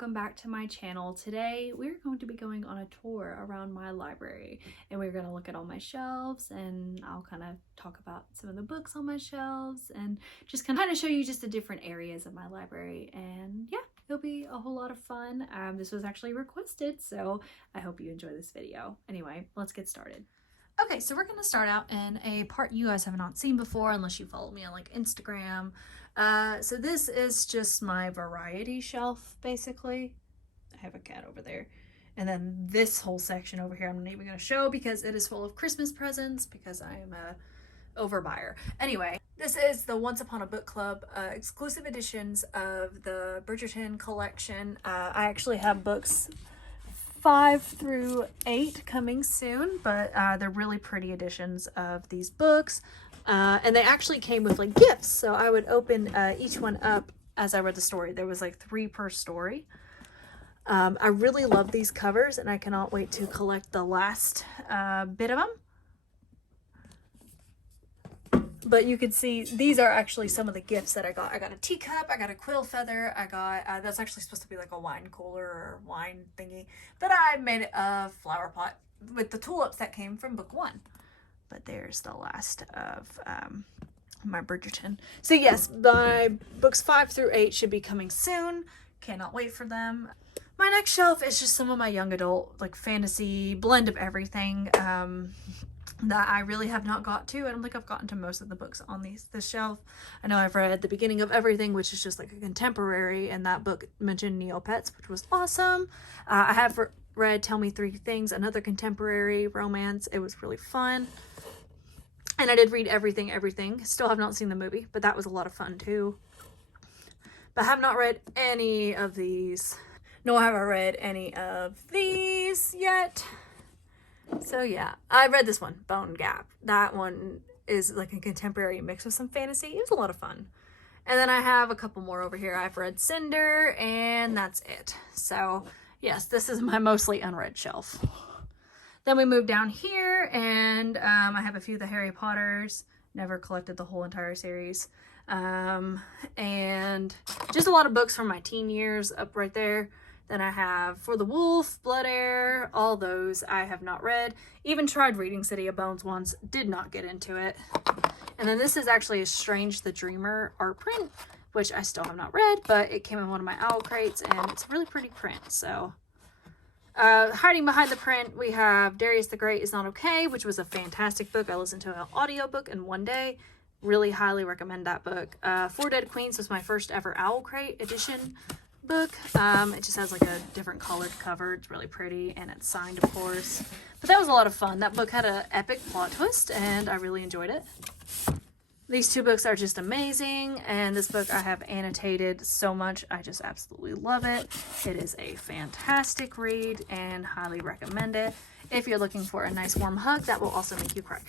welcome back to my channel. Today we're going to be going on a tour around my library and we're going to look at all my shelves, and I'll kind of talk about some of the books on my shelves and just kind of show you just the different areas of my library. And yeah, it'll be a whole lot of fun. This was actually requested, so I hope you enjoy this video. Anyway, let's get started. Okay, so we're going to start out in a part you guys have not seen before unless you follow me on like Instagram. So this is just my variety shelf, basically. I have a cat over there. And then this whole section over here I'm not even going to show because it is full of Christmas presents because I am a overbuyer. Anyway, this is the Once Upon a Book Club exclusive editions of the Bridgerton collection. I actually have books 5 through 8 coming soon, but they're really pretty editions of these books, and they actually came with like gifts, so I would open each one up as I read the story. There was like 3 per story. I really love these covers and I cannot wait to collect the last bit of them. But you can see these are actually some of the gifts that I got. I got a teacup, I got a quill feather, I got, that's actually supposed to be like a wine cooler or wine thingy, but I made a flower pot with the tulips that came from book 1. But there's the last of my Bridgerton. So yes, my books 5 through 8 should be coming soon. Cannot wait for them. My next shelf is just some of my young adult, like fantasy, blend of everything. That I really have not got to. I don't think I've gotten to most of the books on this shelf. I know I've read The Beginning of Everything, which is just like a contemporary, and that book mentioned Neopets, which was awesome. I have read Tell Me 3 Things, another contemporary romance. It was really fun. And I did read Everything. Still have not seen the movie, but that was a lot of fun too. But I have not read any of these. No, I haven't read any of these yet. So yeah, I read this one, Bone Gap. That one is like a contemporary mix with some fantasy. It was a lot of fun. And then I have a couple more over here. I've read Cinder, and that's it. So yes, this is my mostly unread shelf. Then we move down here, and I have a few of the Harry Potters. Never collected the whole entire series. And just a lot of books from my teen years up right there. Then I have For the Wolf, Blood Heir, all those I have not read. Even tried reading City of Bones once, did not get into it. And then this is actually a Strange the Dreamer art print, which I still have not read, but it came in one of my owl crates, and it's a really pretty print. So, hiding behind the print, we have Darius the Great Is Not Okay, which was a fantastic book. I listened to an audiobook in one day. Really highly recommend that book. Four Dead Queens was my first ever owl crate edition book. It just has like a different colored cover. It's really pretty, and it's signed, of course. But that was a lot of fun. That book had an epic plot twist, and I really enjoyed it. These 2 books are just amazing, and this book I have annotated so much. I just absolutely love it. It is a fantastic read, and highly recommend it. If you're looking for a nice warm hug, that will also make you cry.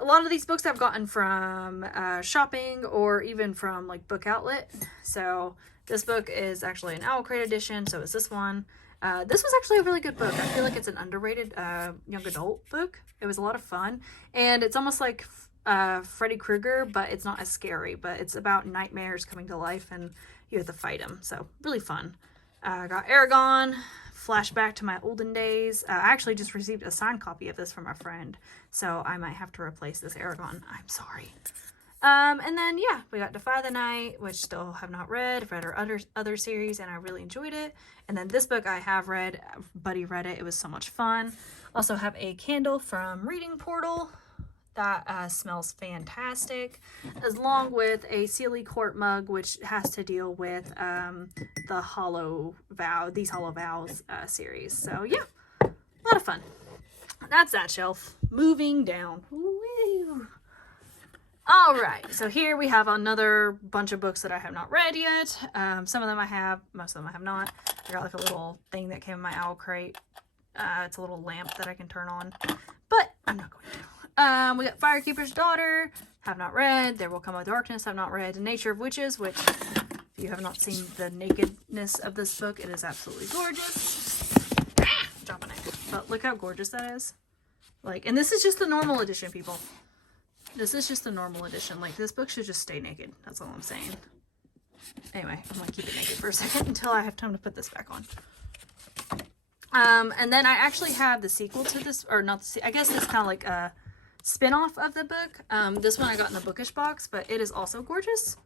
A lot of these books I've gotten from shopping or even from like Book Outlet. So this book is actually an Owl Crate edition. So is this one. This was actually a really good book. I feel like it's an underrated young adult book. It was a lot of fun. And it's almost like Freddy Krueger, but it's not as scary. But it's about nightmares coming to life and you have to fight them. So really fun. I got Aragon. Flashback to my olden days. I actually just received a signed copy of this from a friend, so I might have to replace this Aragon. I'm sorry. And then yeah, we got Defy the Night, which still have not read. I've read our other series, and I really enjoyed it. And then this book I have read. Buddy read it. It was so much fun. Also have a candle from Reading Portal. That smells fantastic, along with a Sealy Court mug, which has to deal with the Hollow Vow, these Hollow Vows series. So yeah, a lot of fun. That's that shelf. Moving down. Woo. All right, so here we have another bunch of books that I have not read yet. Some of them I have, most of them I have not. I got like a little thing that came in my owl crate. It's a little lamp that I can turn on, but I'm not going to. We got Firekeeper's Daughter, have not read. There Will Come a Darkness, have not read. Nature of Witches, which if you have not seen the nakedness of this book, it is absolutely gorgeous. Dropping it. But look how gorgeous that is. Like, and this is just the normal edition, people. This is just the normal edition. Like, this book should just stay naked. That's all I'm saying. Anyway, I'm gonna keep it naked for a second until I have time to put this back on. And then I actually have the sequel to this, or not the I guess it's kind of like a spin-off of the book. This one I got in the bookish box, but it is also gorgeous.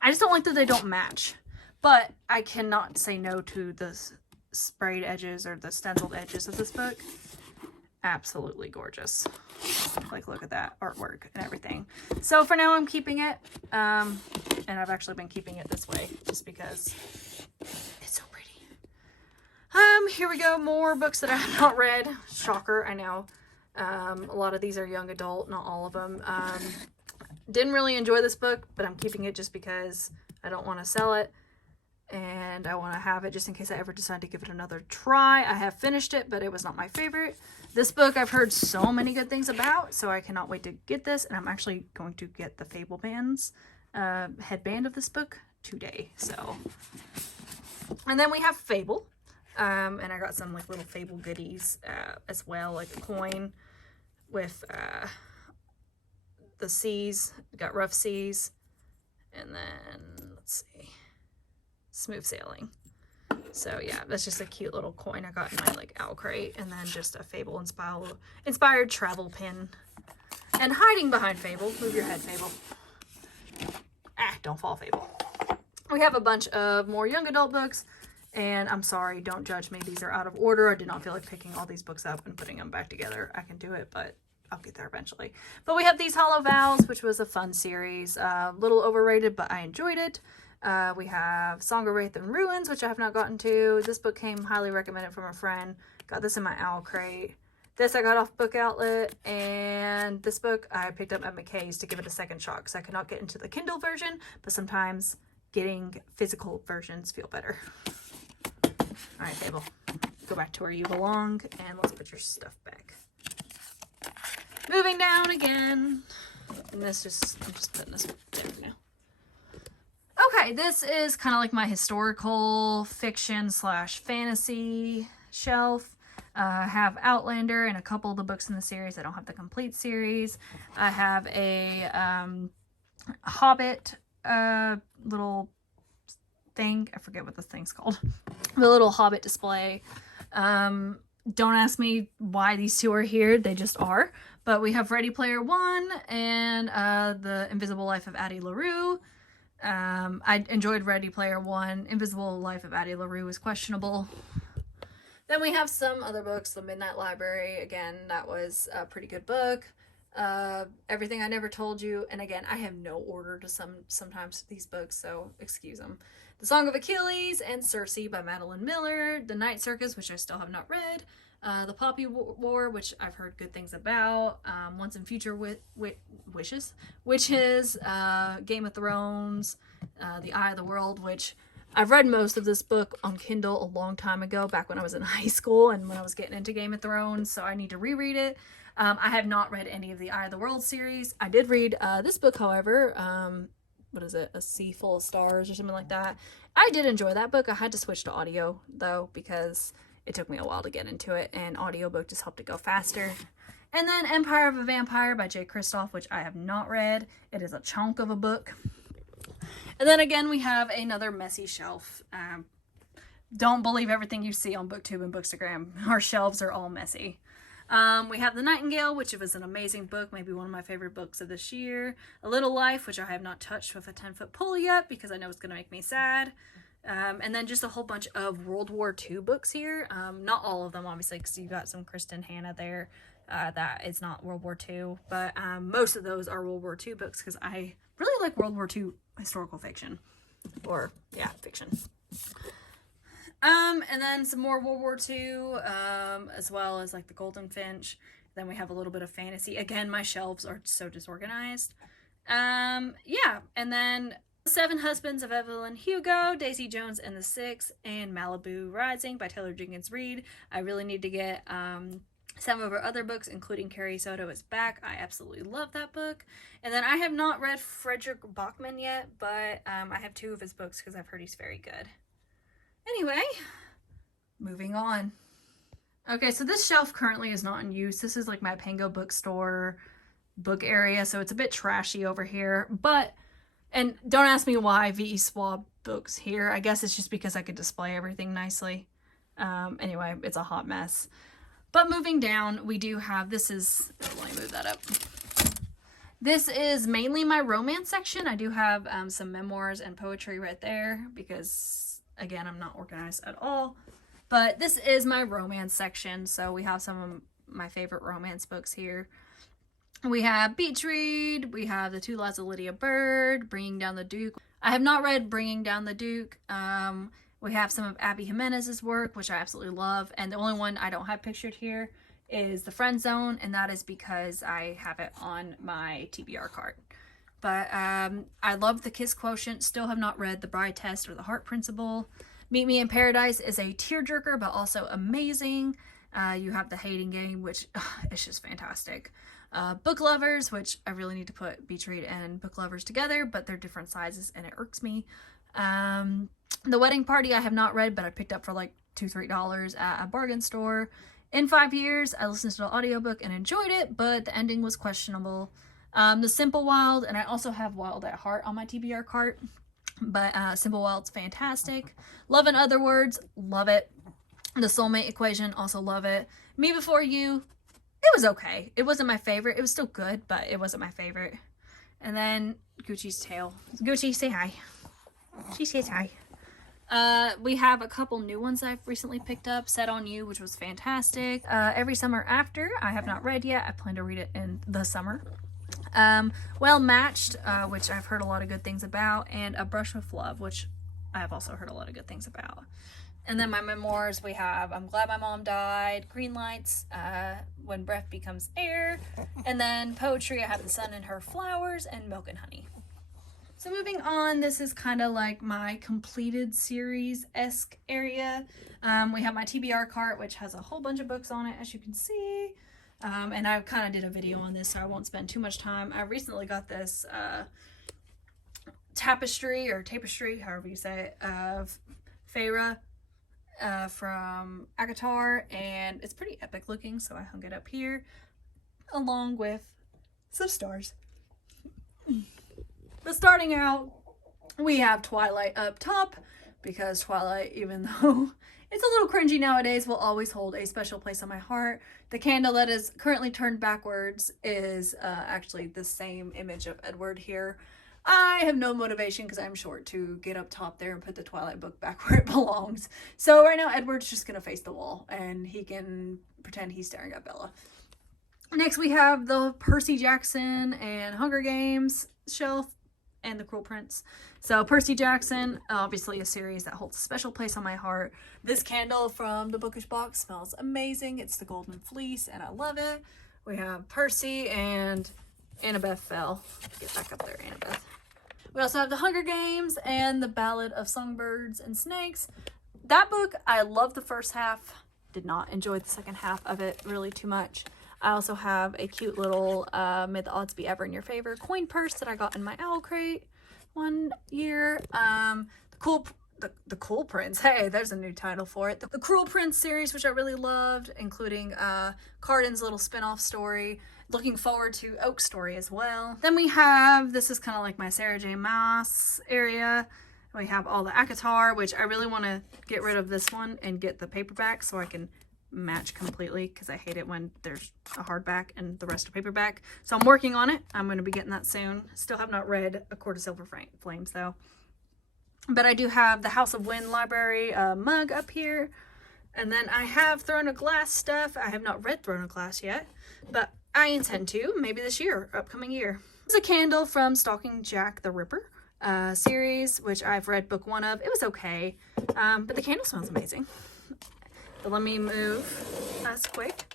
I just don't like that they don't match, but I cannot say no to the sprayed edges or the stenciled edges of this book. Absolutely gorgeous. Like, look at that artwork and everything. So for now I'm keeping it, and I've actually been keeping it this way just because it's so pretty. Here we go, more books that I have not read. Shocker, I know. A lot of these are young adult, not all of them. Didn't really enjoy this book, but I'm keeping it just because I don't want to sell it, and I want to have it just in case I ever decide to give it another try. I have finished it, but it was not my favorite. This book I've heard so many good things about, so I cannot wait to get this, and I'm actually going to get the Fable Bands headband of this book today. So, and then we have Fable, and I got some like little Fable goodies as well, like a coin with the seas. Got rough seas, and then let's see, smooth sailing. So yeah, that's just a cute little coin I got in my like owl crate, and then just a Fable inspired travel pin. And hiding behind Fable, move your head, Fable. Ah, don't fall, Fable. We have a bunch of more young adult books, and I'm sorry, don't judge me. These are out of order. I did not feel like picking all these books up and putting them back together. I can do it, but I'll get there eventually. But we have these Hollow Vows, which was a fun series. A little overrated, but I enjoyed it. We have Song of Wraith and Ruins, which I have not gotten to. This book came highly recommended from a friend. Got this in my owl crate. This I got off Book Outlet, and this book I picked up at McKay's to give it a second shot because I could not get into the Kindle version, but sometimes getting physical versions feel better. All right, Fable, go back to where you belong, and let's put your stuff back. Moving down again, and I'm just putting this down for now. Okay, this is kind of like my historical fiction / fantasy shelf. I have Outlander and a couple of the books in the series. I don't have the complete series. I have a Hobbit little thing. I forget what this thing's called. The little Hobbit display. Don't ask me why these two are here. They just are. But we have Ready Player One and The Invisible Life of Addie LaRue. I enjoyed Ready Player One. Invisible Life of Addie LaRue was questionable. Then we have some other books. The Midnight Library, again, that was a pretty good book. Everything I Never Told You, and again, I have no order to sometimes these books, so excuse them. The Song of Achilles and Circe by Madeline Miller. The Night Circus, which I still have not read. The Poppy War, which I've heard good things about. Once and Future Witches, Game of Thrones, The Eye of the World, which I've read most of this book on Kindle a long time ago, back when I was in high school and when I was getting into Game of Thrones, so I need to reread it. I have not read any of the Eye of the World series. I did read this book, however, what is it, A Sea Full of Stars or something like that. I did enjoy that book. I had to switch to audio, though, because it took me a while to get into it, and audiobook just helped it go faster. And then Empire of a Vampire by Jay Kristoff, which I have not read. It is a chunk of a book. And then again, we have another messy shelf. Don't believe everything you see on BookTube and Bookstagram. Our shelves are all messy. We have The Nightingale, which was an amazing book, maybe one of my favorite books of this year. A Little Life, which I have not touched with a 10-foot pole yet because I know it's going to make me sad. And then just a whole bunch of World War II books here. Not all of them, obviously, because you got some Kristen Hanna there. That is not World War II, but most of those are World War II books because I really like World War II historical fiction. Or, yeah, fiction. And then some more World War II, as well as like The Golden Finch. Then we have a little bit of fantasy. Again, my shelves are so disorganized. Yeah, and then Seven Husbands of Evelyn Hugo, Daisy Jones and the Six, and Malibu Rising by Taylor Jenkins Reid. I really need to get some of her other books, including Carrie Soto is Back. I absolutely love that book. And then I have not read Frederick Bachman yet, but I have 2 of his books because I've heard he's very good. Anyway, moving on. Okay, so this shelf currently is not in use. This is like my Pango bookstore book area, so it's a bit trashy over here, but And don't ask me why V.E. Schwab books here. I guess it's just because I could display everything nicely. Anyway, it's a hot mess. But moving down, we do have, this is, let me move that up. This is mainly my romance section. I do have some memoirs and poetry right there because, again, I'm not organized at all. But this is my romance section, so we have some of my favorite romance books here. We have Beach Read, we have The Two Lives of Lydia Bird, Bringing Down the Duke. I have not read Bringing Down the Duke. We have some of Abby Jimenez's work, which I absolutely love. And the only one I don't have pictured here is The Friend Zone, and that is because I have it on my TBR card. But I love The Kiss Quotient. Still have not read The Bride Test or The Heart Principle. Meet Me in Paradise is a tearjerker, but also amazing. You have The Hating Game, which is just fantastic. Book Lovers, which I really need to put Beach Read and Book Lovers together, but they're different sizes and it irks me. The Wedding Party I have not read, but I picked up for like $2-3 at a bargain store. In 5 years, I listened to the audiobook and enjoyed it, but the ending was questionable. The Simple Wild, and I also have Wild at Heart on my TBR cart, but Simple Wild's fantastic. Love in Other Words, love it. The Soulmate Equation, also love it. Me Before You, it was okay. It wasn't my favorite. It was still good, but it wasn't my favorite. And then Gucci's Tale. Gucci, say hi. She says hi. We have a couple new ones I've recently picked up. Set on You, which was fantastic. Every Summer After, I have not read yet. I plan to read it in the summer. Well Matched, which I've heard a lot of good things about. And A Brush with Love, which I have also heard a lot of good things about. And then my memoirs, we have I'm Glad My Mom Died, Green Lights, When Breath Becomes Air. And then poetry, I have The Sun and Her Flowers, and Milk and Honey. So moving on, this is kind of like my completed series-esque area. We have my TBR cart, which has a whole bunch of books on it, as you can see. And I kind of did a video on this, so I won't spend too much time. I recently got this tapestry, however you say it, of Feyre from Akatar, and it's pretty epic looking, so I hung it up here, along with some stars. But starting out, we have Twilight up top, because Twilight, even though it's a little cringy nowadays, will always hold a special place on my heart. The candle that is currently turned backwards is actually the same image of Edward here. I have no motivation, because I'm short, to get up top there and put the Twilight book back where it belongs. So right now, Edward's just going to face the wall, and he can pretend he's staring at Bella. Next, we have the Percy Jackson and Hunger Games shelf, and The Cruel Prince. So Percy Jackson, obviously a series that holds a special place on my heart. This candle from the Bookish Box smells amazing. It's the Golden Fleece, and I love it. We have Percy and Annabeth fell. Get back up there, Annabeth. We also have The Hunger Games and The Ballad of Songbirds and Snakes. That book, I love the first half. Did not enjoy the second half of it really too much. I also have a cute little May the Odds Be Ever in Your Favor coin purse that I got in my owl crate one year. The Cool Prince. Hey, there's a new title for it. The Cruel Prince series, which I really loved, including Carden's little spin-off story. Looking forward to Oak's story as well. Then we have, this is kind of like my Sarah J. Maas area. We have all the Akatar, which I really want to get rid of this one and get the paperback so I can match completely, because I hate it when there's a hardback and the rest are paperback. So I'm working on it. I'm going to be getting that soon. Still have not read A Court of Silver Flames though. But I do have the House of Wind library mug up here. And then I have Throne of Glass stuff. I have not read Throne of Glass yet, but I intend to, maybe this year, upcoming year. This is a candle from Stalking Jack the Ripper series, which I've read book 1 of. It was okay, but the candle smells amazing. But let me move that's quick.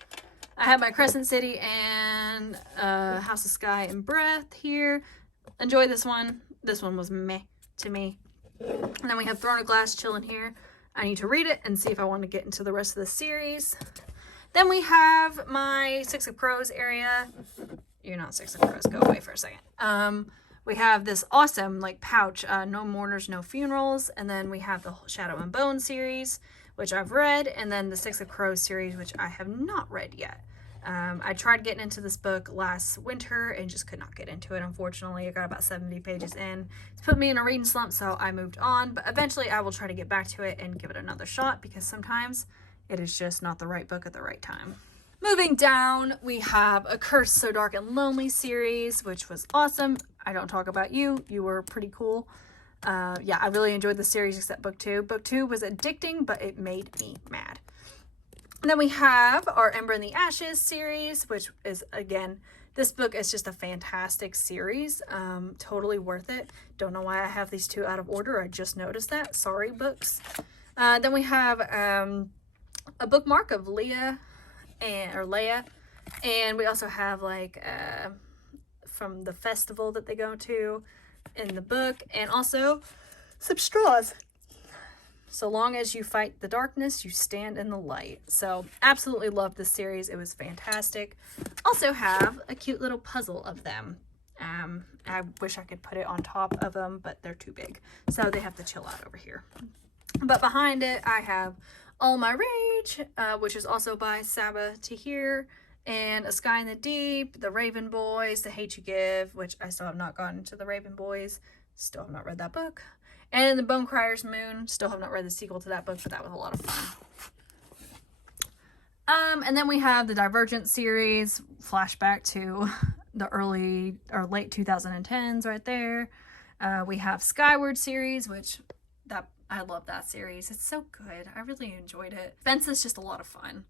I have my Crescent City and House of Sky and Breath here. Enjoy this one. This one was meh to me. And then we have Throne of Glass chilling here. I need to read it and see if I want to get into the rest of the series. Then we have my Six of Crows area. You're not Six of Crows. Go away for a second. We have this awesome like pouch, No Mourners, No Funerals. And then we have the Shadow and Bone series, which I've read. And then the Six of Crows series, which I have not read yet. I tried getting into this book last winter and just could not get into it, unfortunately. I got about 70 pages in. It's put me in a reading slump, so I moved on. But eventually I will try to get back to it and give it another shot, because sometimes it is just not the right book at the right time. Moving down, we have A Curse So Dark and Lonely series, which was awesome. I don't talk about you. You were pretty cool. Yeah, I really enjoyed the series except book 2. Book 2 was addicting, but it made me mad. And then we have our Ember in the Ashes series, which is, again, this book is just a fantastic series. Totally worth it. Don't know why I have these 2 out of order. I just noticed that. Sorry, books. Then we have a bookmark of Leia, and we also have like from the festival that they go to in the book, and also some straws. So long as you fight the darkness, you stand in the light. So absolutely loved this series. It was fantastic. Also have a cute little puzzle of them. I wish I could put it on top of them, but they're too big. So they have to chill out over here. But behind it, I have All My Rage, which is also by Saba Tahir, and A Sky in the Deep, The Raven Boys, The Hate You Give, which I still have not gotten to The Raven Boys. Still have not read that book. And The Bone Crier's Moon. Still have not read the sequel to that book, but that was a lot of fun. And then we have the Divergent series, flashback to the early or late 2010s right there. We have Skyward series, which I love that series. It's so good. I really enjoyed it. Fence is just a lot of fun.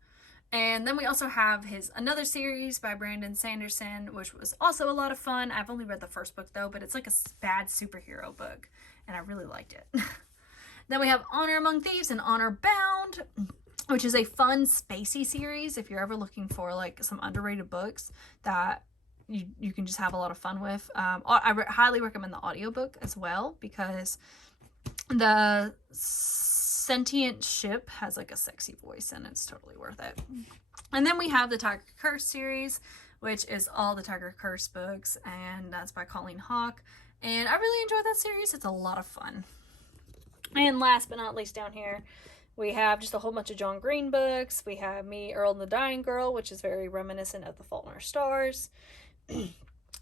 And then we also have another series by Brandon Sanderson, which was also a lot of fun. I've only read the first book though, but it's like a bad superhero book, and I really liked it. Then we have Honor Among Thieves and Honor Bound, which is a fun spacey series. If you're ever looking for like some underrated books that you can just have a lot of fun with. I highly recommend the audiobook as well, because the sentient ship has like a sexy voice and it's totally worth it. And then we have the Tiger Curse series, which is all the Tiger Curse books, and that's by Colleen Hawke, and I really enjoyed that series. It's a lot of fun. And last but not least, down here we have just a whole bunch of John Green books. We have Me, Earl and the Dying Girl, which is very reminiscent of The Fault in Our Stars.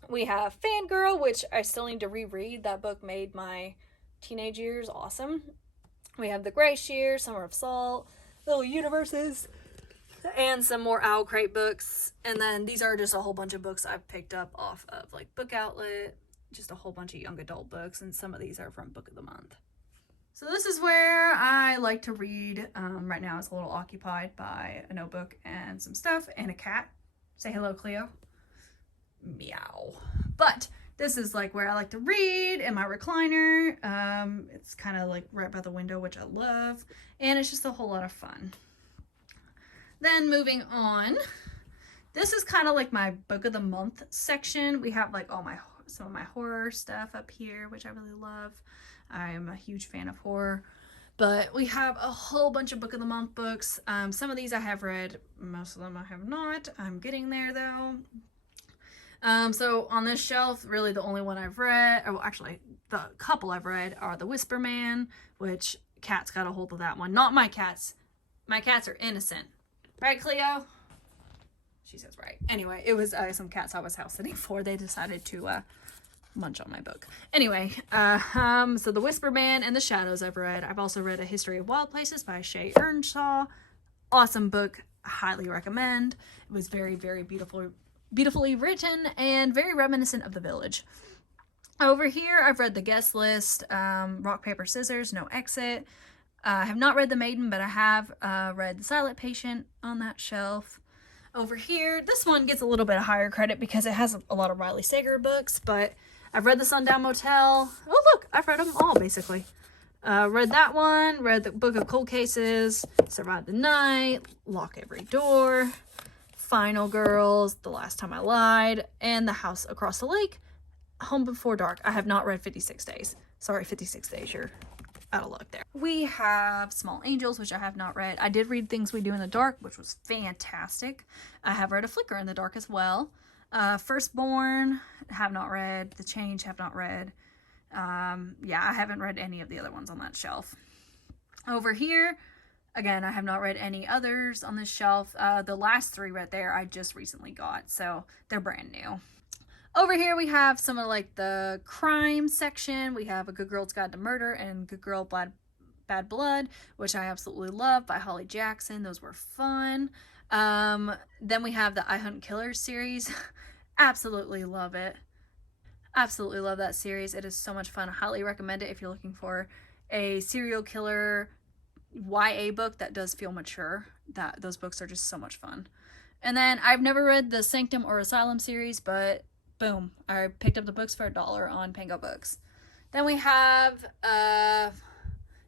We have Fangirl, which I still need to reread. That book made my teenage years awesome. We have The Gray Shear, Summer of Salt, Little Universes, and some more Owl Crate books. And then these are just a whole bunch of books I've picked up off of like Book Outlet, just a whole bunch of young adult books, and some of these are from Book of the Month. So this is where I like to read. Right now it's a little occupied by a notebook and some stuff and a cat. Say hello, Cleo. Meow. But this is like where I like to read in my recliner. It's kind of like right by the window, which I love, and it's just a whole lot of fun. Then moving on, this is kind of like my Book of the Month section. We have like some of my horror stuff up here, which I really love. I am a huge fan of horror. But we have a whole bunch of Book of the Month books. Some of these I have read, most of them I have not. I'm getting there though. So on this shelf, really the only one I've read, well actually the couple I've read are The Whisper Man, which Kat's got a hold of that one. Not my cats. My cats are innocent. Right, Cleo? She says right. Anyway, it was some cats I was house sitting for. They decided to munch on my book. Anyway, so The Whisper Man and The Shadows I've read. I've also read A History of Wild Places by Shay Earnshaw. Awesome book. Highly recommend. It was very, very beautifully written and very reminiscent of The Village. Over here, I've read The Guest List, Rock, Paper, Scissors, No Exit. I have not read The Maiden, but I have read The Silent Patient on that shelf. Over here, this one gets a little bit of higher credit because it has a lot of Riley Sager books, but I've read The Sundown Motel. Oh, look, I've read them all, basically. Read that one, read The Book of Cold Cases, Survive the Night, Lock Every Door, Final Girls, The Last Time I Lied, and The House Across the Lake, Home Before Dark. I have not read 56 Days. Sorry, 56 Days, you're out of luck there. We have Small Angels, which I have not read. I did read Things We Do in the Dark, which was fantastic. I have read A Flicker in the Dark as well. Firstborn, have not read. The Change, have not read. Yeah, I haven't read any of the other ones on that shelf. Over here, Again, I have not read any others on this shelf. The last 3 right there I just recently got, so they're brand new. Over here we have some of like the crime section. We have A Good Girl's Guide to Murder and Good Girl Bad Blood, which I absolutely love, by Holly Jackson. Those were fun. Then we have the I Hunt Killers series. Absolutely love it. Absolutely love that series. It is so much fun. I highly recommend it if you're looking for a serial killer YA book that does feel mature. Those books are just so much fun. And then I've never read the Sanctum or Asylum series, but boom, I picked up the books for $1 on Pango Books. Then we have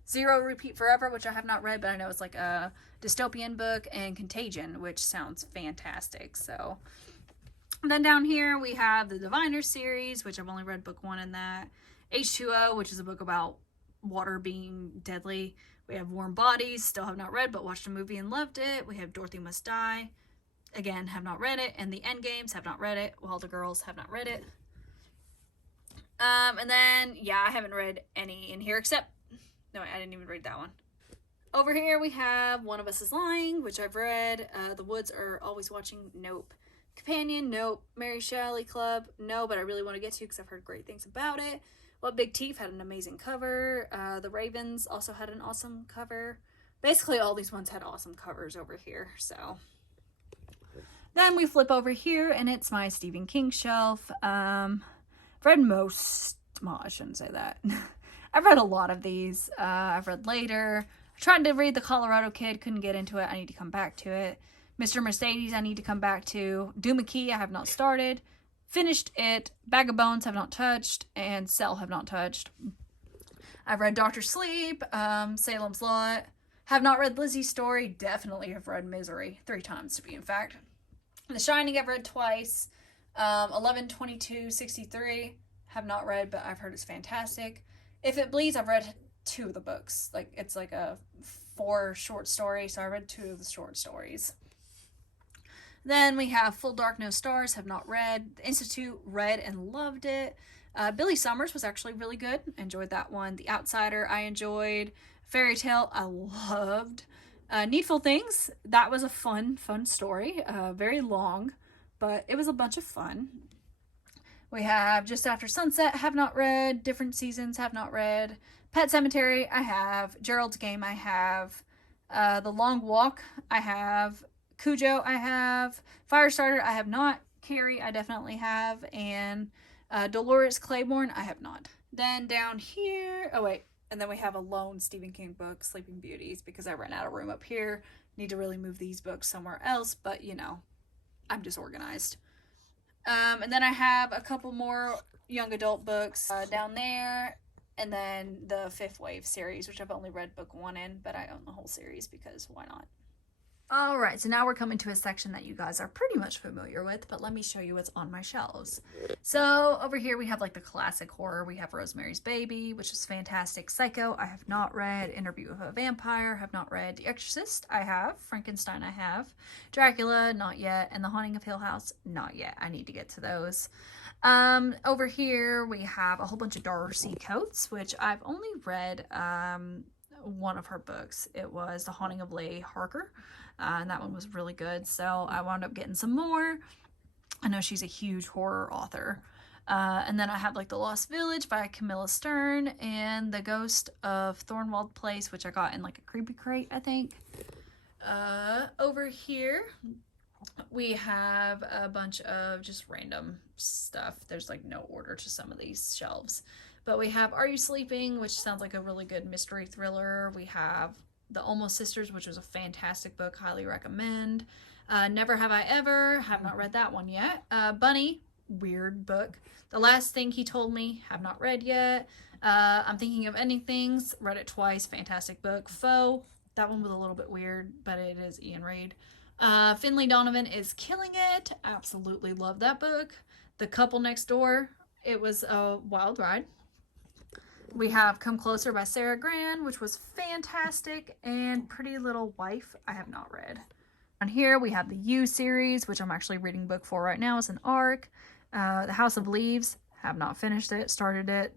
Zero Repeat Forever, which I have not read, but I know it's like a dystopian book, and Contagion, which sounds fantastic. So then down here we have the Diviner series, which I've only read book 1 in that. H2O, which is a book about water being deadly. We have Warm Bodies, still have not read, but watched a movie and loved it. We have Dorothy Must Die. Again, have not read it. And The End Games, have not read it. Well, the Girls, have not read it. And then, yeah, I haven't read any in here except, no, I didn't even read that one. Over here we have One of Us is Lying, which I've read. The Woods Are Always Watching, nope. Companion, nope. Mary Shelley Club, no, but I really want to get to because I've heard great things about it. What Big Teeth had an amazing cover. The Ravens also had an awesome cover. Basically, all these ones had awesome covers over here, so. Then we flip over here, and it's my Stephen King shelf. I've read most, well, I shouldn't say that. I've read a lot of these. I've read Later. I tried to read The Colorado Kid, couldn't get into it. I need to come back to it. Mr. Mercedes, I need to come back to. Doom and Key, I have not started. Finished it. Bag of Bones, have not touched. And Cell, have not touched. I've read Doctor Sleep, Salem's Lot. Have not read Lizzie's Story. Definitely have read Misery. 3 times, to be in fact. The Shining, I've read twice. 11/22/63, have not read, but I've heard it's fantastic. If It Bleeds, I've read 2 of the books. Like, it's like a 4 short story, so I read 2 of the short stories. Then we have Full Dark No Stars, have not read. The Institute, read and loved it. Billy Summers was actually really good. Enjoyed that one. The Outsider, I enjoyed. Fairy Tale, I loved. Needful Things, that was a fun story. Very long, but it was a bunch of fun. We have Just After Sunset, have not read. Different Seasons, have not read. Pet Cemetery, I have. Gerald's Game, I have. The Long Walk, I have. Cujo, I have. Firestarter, I have not. Carrie, I definitely have. And Dolores Claiborne, I have not. Then down here, oh wait, and then we have a lone Stephen King book, Sleeping Beauties, because I ran out of room up here. Need to really move these books somewhere else, but you know, I'm disorganized. And then I have a couple more young adult books down there. And then the Fifth Wave series, which I've only read book 1 in, but I own the whole series because why not? Alright, so now we're coming to a section that you guys are pretty much familiar with, but let me show you what's on my shelves. So over here we have like the classic horror. We have Rosemary's Baby, which is fantastic. Psycho, I have not read. Interview with a Vampire, have not read. The Exorcist, I have. Frankenstein, I have. Dracula, not yet. And The Haunting of Hill House, not yet. I need to get to those. Over here we have a whole bunch of Darcy Coates, which I've only read one of her books. It was The Haunting of Leigh Harker. And that one was really good, so I wound up getting some more. I know she's a huge horror author. And then I have like The Lost Village by Camilla Stern and The Ghost of Thornwald Place, which I got in like a creepy crate, I think. Over here we have a bunch of just random stuff. There's like no order to some of these shelves. But we have Are You Sleeping, which sounds like a really good mystery thriller. We have The Almost Sisters, which was a fantastic book, highly recommend. Never Have I Ever, have not read that one yet. Bunny, weird book. The Last Thing He Told Me, have not read yet. I'm Thinking of Ending Things, read it twice, fantastic book. Foe, that one was a little bit weird, but it is Ian Reid. Finley Donovan is killing it, absolutely love that book. The Couple Next Door, it was a wild ride. We have Come Closer by Sarah Gran, which was fantastic, and Pretty Little Wife, I have not read. On here, we have the You series, which I'm actually reading book 4 right now. It's an ARC. The House of Leaves, have not finished it. Started it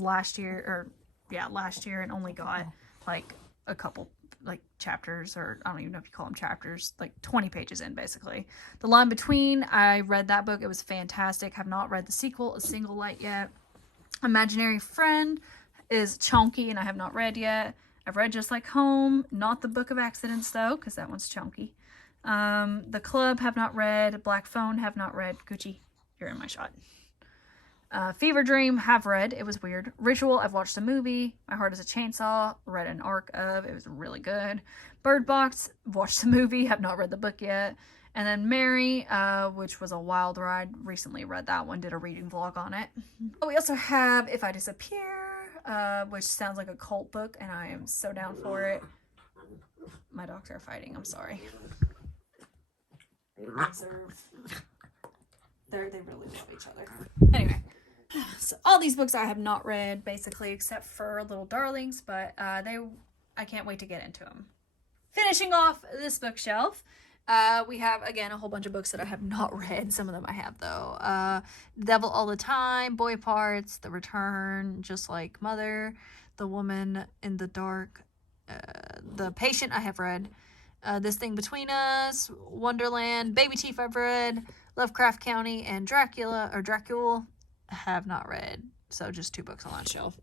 last year, and only got like a couple, like chapters, or I don't even know if you call them chapters, like 20 pages in basically. The Line Between, I read that book. It was fantastic. Have not read the sequel, A Single Light, yet. Imaginary Friend is chunky and I have not read yet. I've read Just Like Home, not the Book of Accidents though, because that one's chunky. The Club, have not read. Black Phone, have not read. Gucci, you're in my shot. Fever Dream, have read. It was weird. Ritual, I've watched the movie. My Heart is a Chainsaw, read an arc of. It was really good. Bird Box, watched the movie. Have not read the book yet. And then Mary, which was a wild ride. Recently read that one. Did a reading vlog on it. We also have If I Disappear, which sounds like a cult book, and I am so down for it. My dogs are fighting. I'm sorry. They really love each other. Anyway. So all these books I have not read, basically, except for Little Darlings, but I can't wait to get into them. Finishing off this bookshelf, we have, again, a whole bunch of books that I have not read. Some of them I have, though. Devil All the Time, Boy Parts, The Return, Just Like Mother, The Woman in the Dark, The Patient I have read, This Thing Between Us, Wonderland, Baby Teeth I've read, Lovecraft County, and Dracula have not read. So just 2 books on that shelf.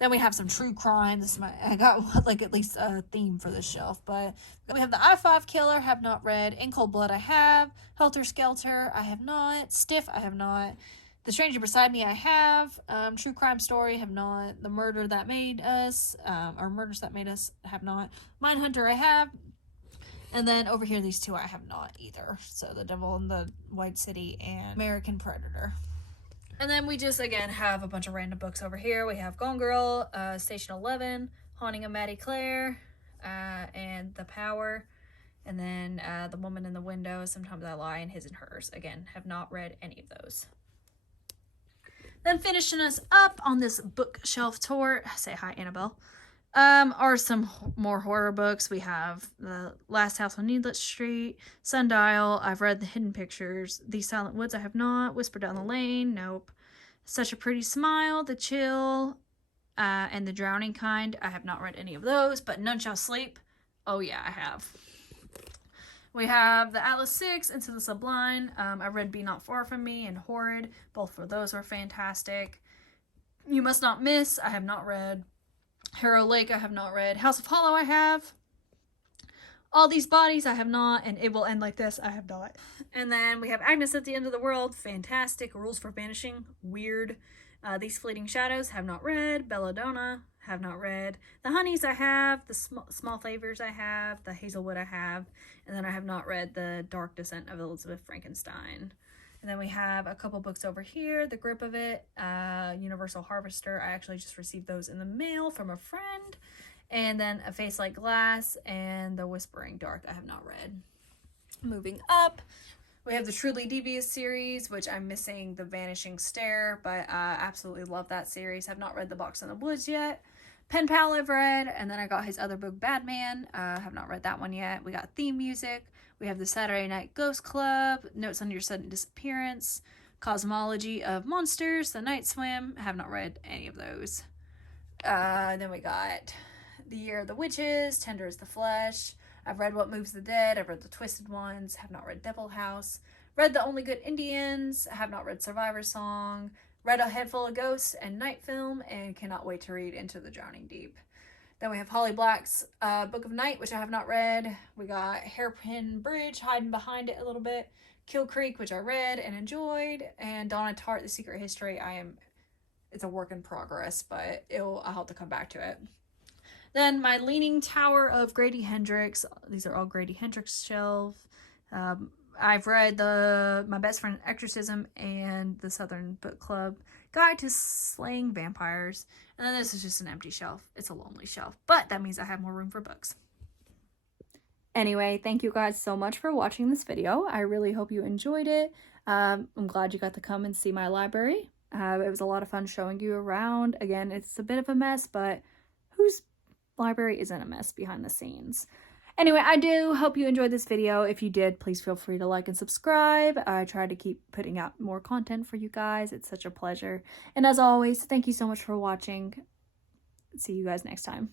Then we have some true crime. I got like at least a theme for this shelf. But then we have the I-5 Killer, have not read. In Cold Blood I have. Helter Skelter I have not. Stiff I have not. The Stranger Beside Me I have. True Crime Story have not. The Murder That Made Us, or Murders That Made Us, have not. Mindhunter I have. And then over here, these 2 I have not either. So The Devil in the White City and American Predator. And then we just, again, have a bunch of random books over here. We have Gone Girl, Station 11, Haunting of Maddie Clare, and The Power. And then The Woman in the Window, Sometimes I Lie, and His and Hers. Again, have not read any of those. Then finishing us up on this bookshelf tour, say hi, Annabelle, are some more horror books. We have The Last House on Needless Street, Sundial, I've read The Hidden Pictures, These Silent Woods I have not, Whisper Down the Lane, nope. Such a Pretty Smile, The Chill, and The Drowning Kind, I have not read any of those, but None Shall Sleep, oh yeah, I have. We have The Atlas Six, Into the Sublime, I read Be Not Far From Me and Horrid, both of those are fantastic. You Must Not Miss, I have not read. Harrow Lake I have not read. House of Hollow I have. All These Bodies I have not. And It Will End Like This I have not. And then we have Agnes at the End of the World. Fantastic. Rules for Vanishing. Weird. These Fleeting Shadows have not read. Belladonna have not read. The Honeys I have. The Small Favors I have. The Hazelwood I have. And then I have not read The Dark Descent of Elizabeth Frankenstein. And then we have a couple books over here, The Grip of It, Universal Harvester. I actually just received those in the mail from a friend. And then A Face Like Glass and The Whispering Dark I have not read. Moving up, we have the Truly Devious series, which I'm missing The Vanishing Stair, but absolutely love that series. Have not read The Box in the Woods yet. Pen Pal I've read, and then I got his other book, Bad Man. Have not read that one yet. We got theme music. We have the Saturday Night Ghost Club, Notes on Your Sudden Disappearance, Cosmology of Monsters, The Night Swim. Have not read any of those. Then we got The Year of the Witches, Tender as the Flesh. I've read What Moves the Dead. I've read The Twisted Ones. Have not read Devil House. Read The Only Good Indians. Have not read Survivor Song. Read A Head Full of Ghosts and Night Film, and cannot wait to read Into the Drowning Deep. Then we have Holly Black's Book of Night, which I have not read. We got Hairpin Bridge, hiding behind it a little bit. Kill Creek, which I read and enjoyed. And Donna Tartt, The Secret History. It's a work in progress, but I'll have to come back to it. Then my Leaning Tower of Grady Hendrix. These are all Grady Hendrix shelves. I've read My Best Friend Exorcism and the Southern Book Club Guide to Slaying Vampires. And then this is just an empty shelf. It's a lonely shelf, but that means I have more room for books. Anyway, thank you guys so much for watching this video. I really hope you enjoyed it. I'm glad you got to come and see my library. It was a lot of fun showing you around. Again, it's a bit of a mess, but whose library isn't a mess behind the scenes? Anyway, I do hope you enjoyed this video. If you did, please feel free to like and subscribe. I try to keep putting out more content for you guys. It's such a pleasure. And as always, thank you so much for watching. See you guys next time.